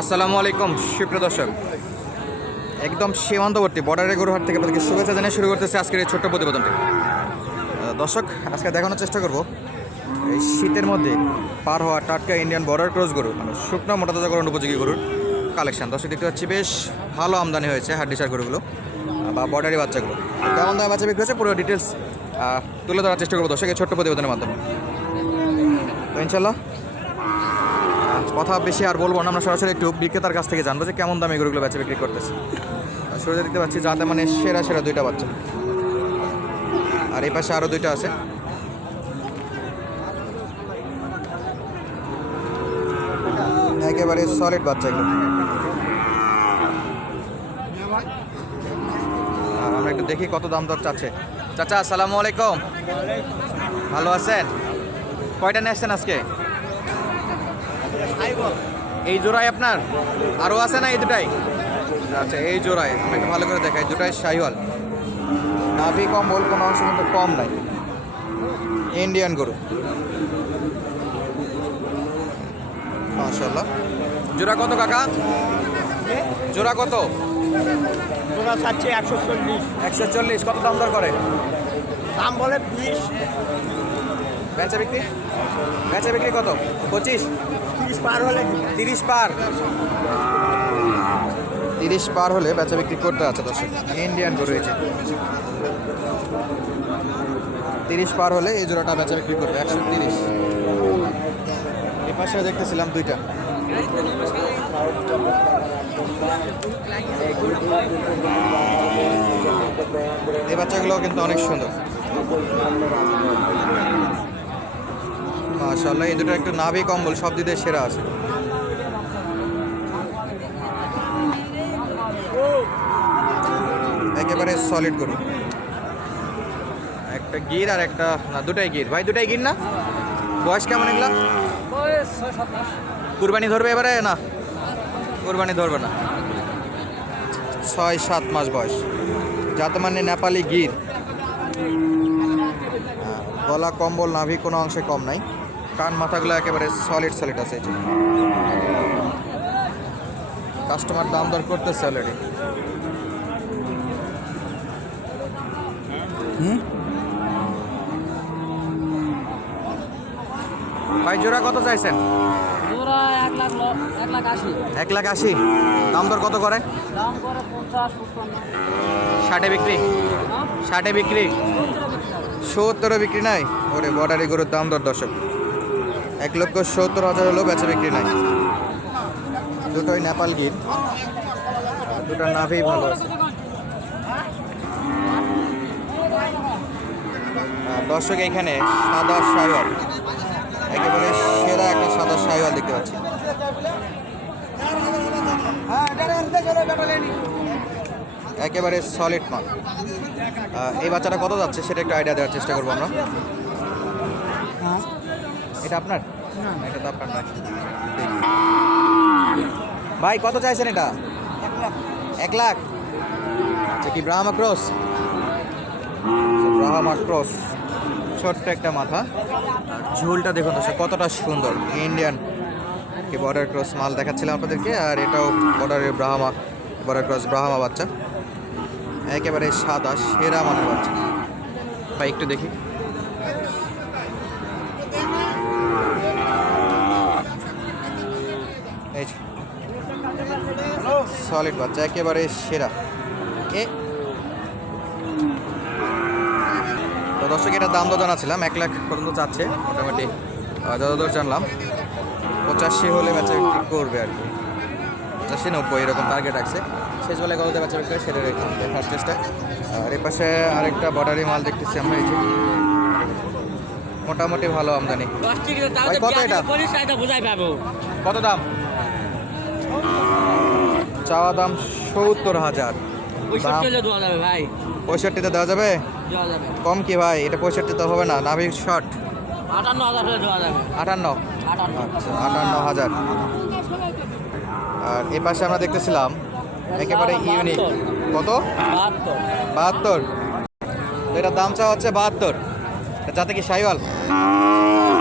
আসসালামু আলাইকুম, সুপ্রিয় দর্শক। একদম সীমান্তবর্তী বর্ডারের গরুহাট থেকে আপনাদেরকে শুভেচ্ছা জানিয়ে শুরু করতেছে আজকের এই ছোট্ট প্রতিবেদনটি। দর্শক, আজকে দেখানোর চেষ্টা করব, এই শীতের মধ্যে পার হওয়া টাটকা ইন্ডিয়ান বর্ডার ক্রস গরু মানে শুকনো মোটা তাজা গরুর উপযোগী গরুর কালেকশন দর্শক, দেখতে পাচ্ছি বেশ ভালো আমদানি হয়েছে হাড্ডিসার গরুগুলো বা বর্ডারি বাচ্চাগুলো। কেমন দামে বাচ্চা বিক্রি হচ্ছে পুরো ডিটেলস তুলে ধরার চেষ্টা করব দর্শক, এই ছোট্ট প্রতিবেদনের মাধ্যমে। তো ইনশাল্লাহ কথা বেশি আর বলব না, আমরা সরাসরি একটু বিক্রেতার কাছ থেকে জানব যে কেমন দামে গরুগুলো বেচা বিক্রি করতেছে। শুরুতে দেখতে পাচ্ছি যাতে মানে সেরা সেরা দুইটা বাচ্চা। আর এই পাশে আরও দুইটা আছে। একেবারে সলিড বাচ্চা এগুলো। আমরা একটু দেখি কত দাম দর চাচ্ছে। চাচা, আসসালামু আলাইকুম। ভালো আছেন? কয়টা নিয়ে আসছেন আজকে? এই জোড়াই আপনার? আরও আছে না এই দুটাই? আচ্ছা এই জোড়ায়। আমি একটু ভালো করে দেখাই। দুটাই শাহিওয়াল। নাভি কম বল কোনো অংশ কিন্তু কম নাই। ইন্ডিয়ান গরু। মাশাল্লাহ জোড়া কত কাকা? জোড়া কত? তোরা চাচ্ছে একশো চল্লিশ। একশো চল্লিশ। কত দাম দর করে? দাম বলে বিশ। বেচা বিক্রি? বেচা বিক্রি কত? পঁচিশ? তিরিশ পার হলে তিরিশ পার। তিরিশ পার হলে বেচা বিক্রি করতে আছে দর্শক, ইন্ডিয়ান গরু রয়েছে তিরিশ পার হলে এই জোড়াটা বেচা বিক্রি করবে, একশো তিরিশ। এপাশে দেখতেছিলাম দুইটা। এই বাচ্চাগুলো কিন্তু অনেক সুন্দর। মাশাল্লাহ এই দুটো একটু নাভি কম্বল সব দিকে সেরা আছে। একেবারে সলিড গরু। একটা গির আর একটা না দুটাই গির। ভাই দুটাই গির না? বয়স কেমন এগুলা? কুরবানি ধরবে এবারে না? কুরবানি ধরবে না। ছয় সাত মাস বয়স। যাতে মানে নেপালি গির। গলা কম্বল নাভি কোনো অংশে কম নাই। কান মাথাগুলো একেবারে সলিড সলিড আছে কাস্টমার দাম দর করতেছে অলরেডি ভাই জোড়া কত চাইছেন? এক লাখ আশি। দাম দর কত করে? ষাটে বিক্রি? হ্যাঁ? ষাটে বিক্রি? সত্তরে বিক্রি নাই? ওরে বর্ডারি গরুর দাম দর দর্শক। এক লক্ষ সত্তর হাজার হলেও বেচা বিক্রি নাই। দুটোই নেপাল গির। দুটো নাভি ভালো আছে। দর্শক, এখানে সাদা সাইওয়াল একেবারে সেরা একটা সাদা সাইওয়াল দেখতে পাচ্ছি। একেবারে সলিড মাল। এই বাচ্চাটা কত যাচ্ছে সেটা একটু আইডিয়া দেওয়ার চেষ্টা করব আমরা। এটা আপনার? এটা তো আপনার ভাই কত চাইছেন এটা? এক লাখ। আচ্ছা কি ব্রাহ্মা ক্রস? ব্রাহ্মা ক্রস। ছোট্ট একটা মাথা। আর ঝুলটা দেখুন তো কতটা সুন্দর। ইন্ডিয়ান। কি বর্ডার ক্রস মাল দেখাচ্ছিলাম আপনাদেরকে আর এটাও বর্ডারের ব্রাহ্মা বর্ডার ক্রস ব্রাহ্মা বাচ্চা। একেবারে সাদা সেরা মানের বাচ্চা। ভাই একটু দেখি এই সলিড বাচ্চা একেবারে সেরা। এ। তো দর্শক এটার দাম তো জানাছিলাম এক লাখ পর্যন্ত চাচ্ছে মোটামুটি। যতদূর জানলাম পঁচাশি হলে বেচা বিক্রি করবে আর কি। পঁচাশি নব্বই এরকম টার্গেট আছে। শেষ বেলায় কত বেচা বিক্রি সেটা রেখে দেখার চেষ্টা। আর এ পাশে আরেকটা বর্ডারি মাল দেখতেছি আমরা এই যে। মোটামুটি ভালো আমদানি। কত এটা? কত দাম? চাওয়া দাম সত্তর হাজার। ভাই। পঁয়ষট্টিতে দেওয়া যাবে? কম কি ভাই? এটা পঁয়ষট্টিতে হবে না নাভি শর্ট আটান্ন হাজার আচ্ছা আটান্ন হাজার। আর এ পাশে আমরা দেখতেছিলাম একেবারে ইউনিক। কত? বাহাত্তর। এটার দাম চাওয়া হচ্ছে বাহাত্তর। যাতে কি সাইওয়াল?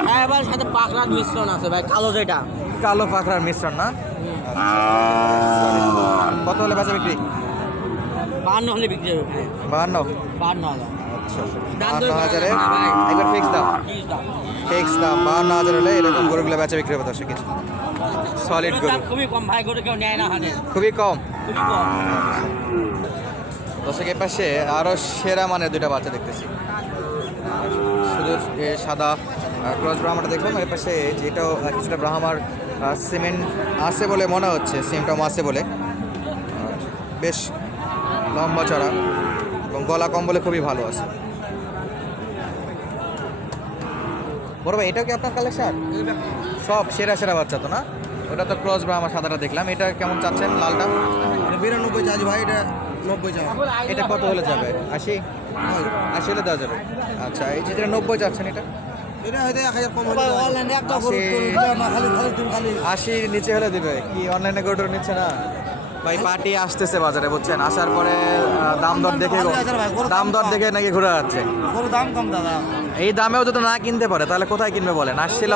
হ্যাঁ এবার সাথে পাখরার মিশ্রণ আছে ভাই কালো যেটা। কালো পাখরার মিশ্রণ না? কত হলে বেচা বিক্রি? বাহান্ন হলে বিক্রি হবে বাহান্ন? বাহান্ন হাজার। আচ্ছা দাম। একবার ফিক্স দাম। তিরিশ দাম? ফিক্স দাম। বাহান্ন হাজার হলে এরকম গরুগুলো বেচা বিক্রি হবে দর্শক কিছু। সলিড গরু। খুবই কম। ভাই গরু কেউ নেয় না খুবই কম। খুবই কম। দর্শক এর পাশে আরও সেরা মানের দুইটা বাচ্চা দেখতেছি। শুধু সাদা ক্রস ব্রাহ্মাটা দেখলাম এর পাশে যেটাও কিছুটা ব্রাহ্মার সিমেন্ট আছে বলে মনে হচ্ছে সিমটম আছে বলে। বেশ লম্বা চড়া এবং গলা কম বলে খুবই ভালো আছে। বড় ভাই এটাও কি আপনার কালেকশন সব সেরা সেরা বাচ্চা তো না? ওটা তো ক্রস ব্রাহ্মা সাদাটা দেখলাম। এটা কেমন চাচ্ছেন লালটা? বিরানব্বই চার্জ ভাই এটা নব্বই চার্জ এটা কত হলে যাবে? আশি? আশি হলে দেওয়া যাবে। আচ্ছা এই যেটা নব্বই চাচ্ছেন এটা? আশির নিচে হলে দিবে। কি অনলাইনে গরুর নিচ্ছে না? ভাই পার্টি আসতেছে বাজারে বুঝছেন? আসার পরে দাম দর দেখে গরুর দাম দর দেখে নাকি ঘুরে যাচ্ছে? দাম কম দাদা। এই দামেও যদি না কিনতে পারে তাহলে কোথায় কিনবে বলেন? আসছিল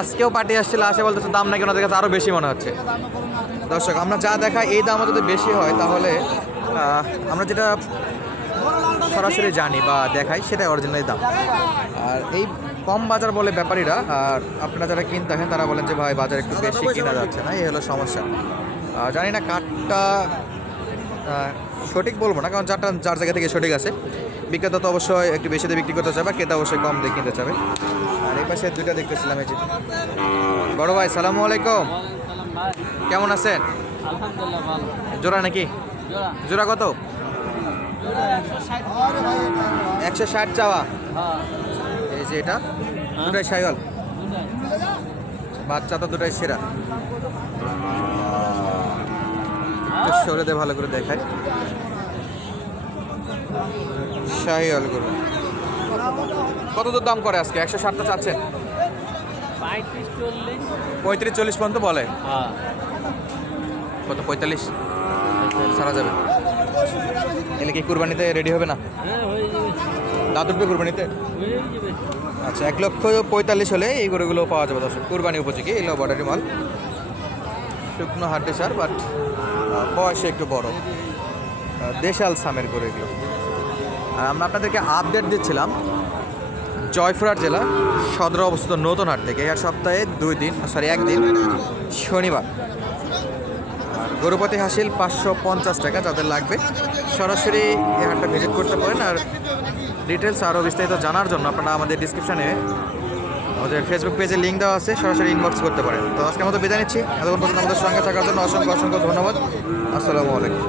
আজকেও পার্টি আসছিল আসে বলতেছে দাম নাকি ওনাদের কাছে আরও বেশি মনে হচ্ছে। দর্শক আমরা যা দেখাই এই দামও যদি বেশি হয় তাহলে আহ, আমরা যেটা সরাসরি জানি বা দেখাই সেটাই অরিজিনাল দাম। আর এই কম বাজার বলে ব্যাপারীরা আর আপনারা যারা কিনতে আসেন তারা বলেন যে ভাই বাজার একটু বেশি কেনা যাচ্ছে না এই হলো সমস্যা। আর জানি না কাঠটা সঠিক বলব না কারণ যারটা যার জায়গা থেকে সঠিক আছে। বিক্রেতা তো অবশ্যই একটু বেশি দিয়ে বিক্রি করতে চাবে ক্রেতা অবশ্যই কম দিয়ে কিনতে চাবে। আর এই পাশে দুইটা দেখতেছিলাম এই যে। বড় ভাই সালামু আলাইকুম। কেমন আছেন? জোড়া নাকি? জোড়া কত? একশো ষাট চাওয়া। হ্যাঁ। এই যে এটা দুটাই সাইওয়াল দুটাই। বাচ্চা তো দুটাই সেরা। সরে দে ভালো করে দেখায় শাহিওয়াল গরু কত দূর দাম করে আজকে? একশো ষাটটা চাচ্ছেন পঁয়ত্রিশ চল্লিশ পর্যন্ত বলে? হ্যাঁ। কত? পঁয়তাল্লিশ? সারা যাবে। এলে কি কুরবানিতে রেডি হবে না? হ্যাঁ দাঁত উঠবে কুরবানিতে? আচ্ছা এক লক্ষ পঁয়তাল্লিশ হলে এই গরুগুলো পাওয়া যাবে দর্শক কুরবানি উপযোগী এগুলো বর্ডারি মাল। শুকনো হাড্ডি সার বাট বয়সে একটু বড়। দেশাল সামের গরু এগুলো। আর আমরা আপনাদেরকে আপডেট দিচ্ছিলাম জয়পুরহাট জেলা সদর অবস্থিত নতুন হাট থেকে। এই সপ্তাহে দুই দিন সরি একদিন শনিবার। গরুপতি হাসিল পাঁচশো পঞ্চাশ টাকা যাদের লাগবে। সরাসরি এই হাটটা ভিজিট করতে পারেন আর ডিটেলস আরও বিস্তারিত জানার জন্য আপনারা আমাদের ডিসক্রিপশানে আমাদের ফেসবুক পেজে লিঙ্ক দেওয়া আছে, সরাসরি ইনবক্স করতে পারেন। তো আজকের মতো বিদায় নিচ্ছি। এতক্ষণ পর্যন্ত আমাদের সঙ্গে থাকার জন্য অসংখ্য অসংখ্য ধন্যবাদ। আসসালামু আলাইকুম।